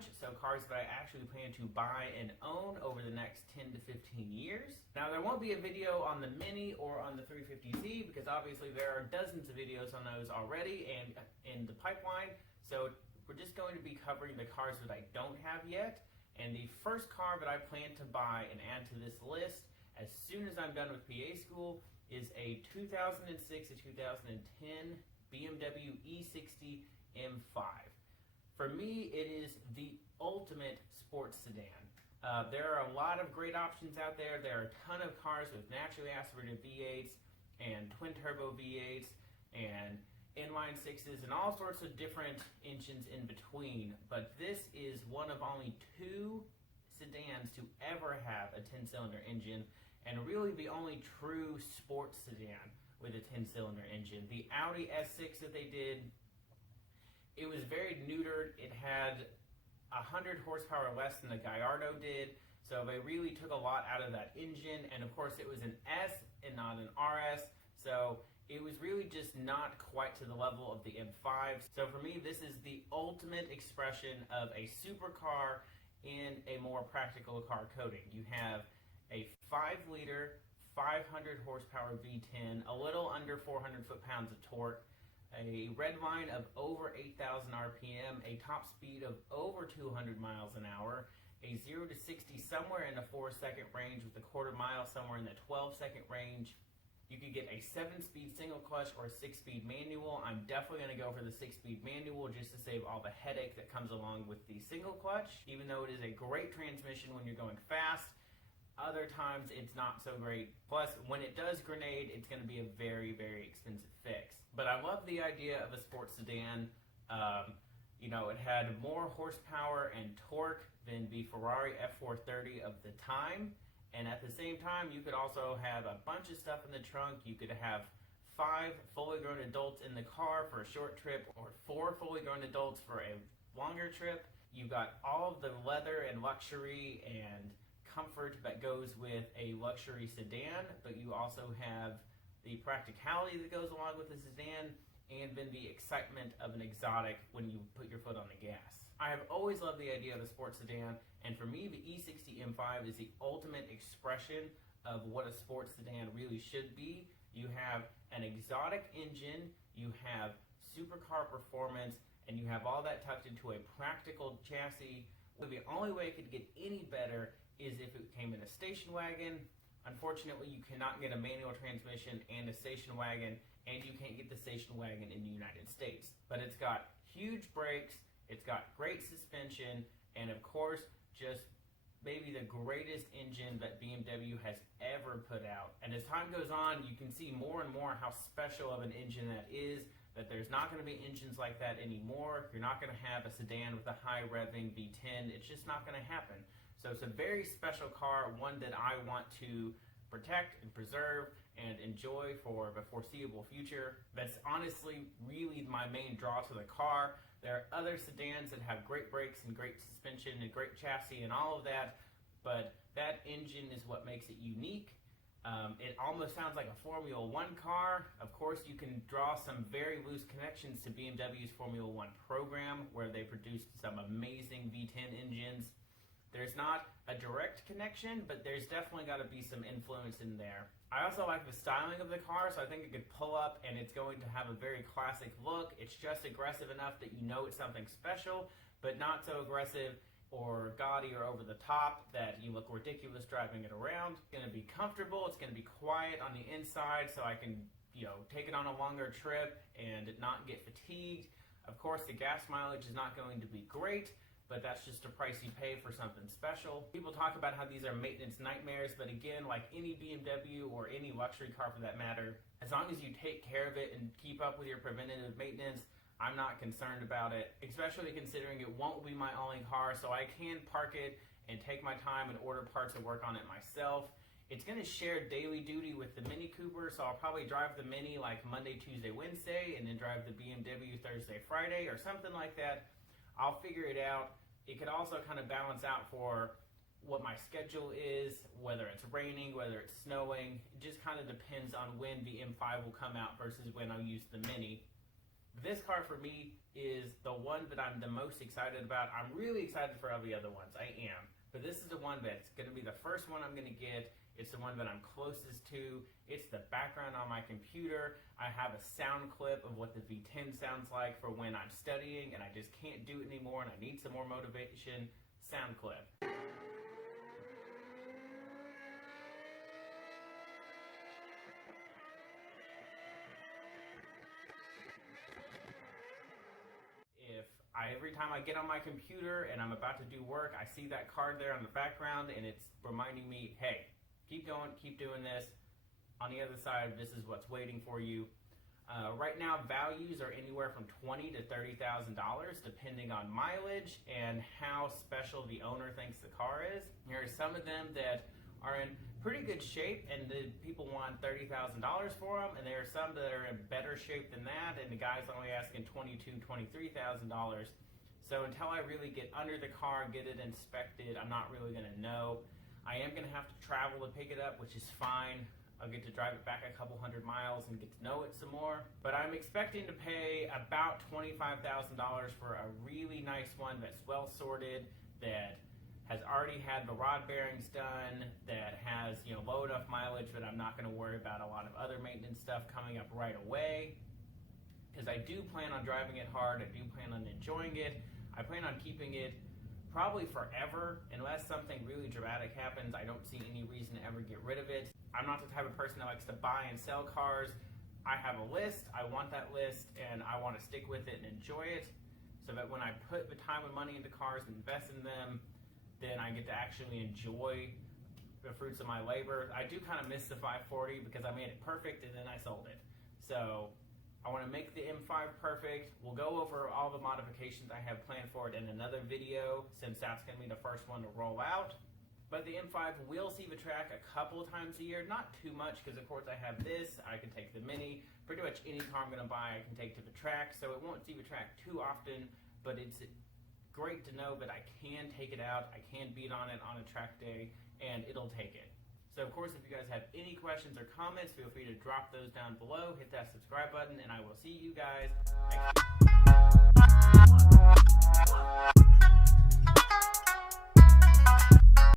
bunch, so cars that I actually plan to buy and own over the next 10 to 15 years. Now there won't be a video on the Mini or on the 350Z because obviously there are dozens of videos on those already and in the pipeline, so we're just going to be covering the cars that I don't have yet. And the first car that I plan to buy and add to this list as soon as I'm done with PA school is a 2006 to 2010 BMW E60 M5. For me, it is the ultimate sports sedan. There are a lot of great options out there. There are a ton of cars with naturally aspirated V8s and twin turbo V8s and inline sixes and all sorts of different engines in between. But this is one of only 2 sedans to ever have a 10-cylinder engine, and really the only true sports sedan with a 10-cylinder engine. The Audi S6 that they did, it was very neutered. It had 100 horsepower less than the Gallardo did, so they really took a lot out of that engine, and of course it was an S and not an RS, so it was really just not quite to the level of the M5. So for me, this is the ultimate expression of a supercar in a more practical car coating. You have a 5-liter, 500 horsepower V10, a little under 400 foot-pounds of torque, a red line of over 8,000 RPM, a top speed of over 200 miles an hour, a 0 to 60 somewhere in the 4-second range with a quarter mile somewhere in the 12-second range. You could get a 7-speed single clutch or a 6-speed manual. I'm definitely going to go for the 6-speed manual just to save all the headache that comes along with the single clutch, even though it is a great transmission when you're going fast. Other times it's not so great. Plus, when it does grenade, it's going to be a very, very expensive fix. But I love the idea of a sports sedan. It had more horsepower and torque than the Ferrari F430 of the time. And at the same time, you could also have a bunch of stuff in the trunk. You could have 5 fully grown adults in the car for a short trip, or 4 fully grown adults for a longer trip. You've got all of the leather and luxury and comfort that goes with a luxury sedan, but you also have the practicality that goes along with the sedan, and then the excitement of an exotic when you put your foot on the gas. I have always loved the idea of a sports sedan, and for me the E60 M5 is the ultimate expression of what a sports sedan really should be. You have an exotic engine, you have supercar performance, and you have all that tucked into a practical chassis. The only way it could get any better is if it came in a station wagon. Unfortunately, you cannot get a manual transmission and a station wagon, and you can't get the station wagon in the United States. But it's got huge brakes, it's got great suspension, and of course, just maybe the greatest engine that BMW has ever put out. And as time goes on, you can see more and more how special of an engine that is, that there's not going to be engines like that anymore. You're not going to have a sedan with a high revving V10. It's just not going to happen. So it's a very special car, one that I want to protect and preserve and enjoy for the foreseeable future. That's honestly really my main draw to the car. There are other sedans that have great brakes and great suspension and great chassis and all of that, but that engine is what makes it unique. It almost sounds like a Formula One car. Of course, you can draw some very loose connections to BMW's Formula One program, where they produced some amazing V10 engines. There's not a direct connection, but there's definitely got to be some influence in there. I also like the styling of the car, so I think it could pull up and it's going to have a very classic look. It's just aggressive enough that you know it's something special, but not so aggressive or gaudy or over the top that you look ridiculous driving it around. It's going to be comfortable, it's going to be quiet on the inside, so I can take it on a longer trip and not get fatigued. Of course, the gas mileage is not going to be great, but that's just a price you pay for something special. People talk about how these are maintenance nightmares, but again, like any BMW or any luxury car for that matter, as long as you take care of it and keep up with your preventative maintenance, I'm not concerned about it, especially considering it won't be my only car, so I can park it and take my time and order parts and work on it myself. It's going to share daily duty with the Mini Cooper, so I'll probably drive the Mini like Monday, Tuesday, Wednesday, and then drive the BMW Thursday, Friday, or something like that. I'll figure it out. It could also kind of balance out for what my schedule is, whether it's raining, whether it's snowing. It just kind of depends on when the M5 will come out versus when I'll use the Mini. This car for me is the one that I'm the most excited about. I'm really excited for all the other ones, I am. But this is the one that's going to be the first one I'm going to get. It's the one that I'm closest to. It's the background on my computer. I have a sound clip of what the V10 sounds like for when I'm studying and I just can't do it anymore and I need some more motivation. Sound clip. Every time I get on my computer and I'm about to do work, I see that card there on the background and it's reminding me, hey, keep going, keep doing this. On the other side, this is what's waiting for you. Right now, values are anywhere from $20,000 to $30,000 depending on mileage and how special the owner thinks the car is. There are some of them that are in pretty good shape and the people want $30,000 for them, and there are some that are in better shape than that, and the guy's only asking $22,000, $23,000. So until I really get under the car and get it inspected, I'm not really going to know. I am going to have to travel to pick it up, which is fine. I'll get to drive it back a couple hundred miles and get to know it some more. But I'm expecting to pay about $25,000 for a really nice one that's well sorted, that has already had the rod bearings done, that has low enough mileage that I'm not going to worry about a lot of other maintenance stuff coming up right away. Because I do plan on driving it hard, I do plan on enjoying it, I plan on keeping it probably forever. Unless something really dramatic happens, I don't see any reason to ever get rid of it. I'm not the type of person that likes to buy and sell cars. I have a list, I want that list, and I want to stick with it and enjoy it, so that when I put the time and money into cars and invest in them, then I get to actually enjoy the fruits of my labor. I do kind of miss the 540 because I made it perfect and then I sold it. So I want to make the M5 perfect. We'll go over all the modifications I have planned for it in another video, since that's going to be the first one to roll out. But the M5 will see the track a couple times a year, not too much, because of course I have this, I can take the Mini. Pretty much any car I'm going to buy I can take to the track, so it won't see the track too often, but it's great to know that I can take it out, I can beat on it on a track day, and it'll take it. So of course, if you guys have any questions or comments, feel free to drop those down below, hit that subscribe button, and I will see you guys next week.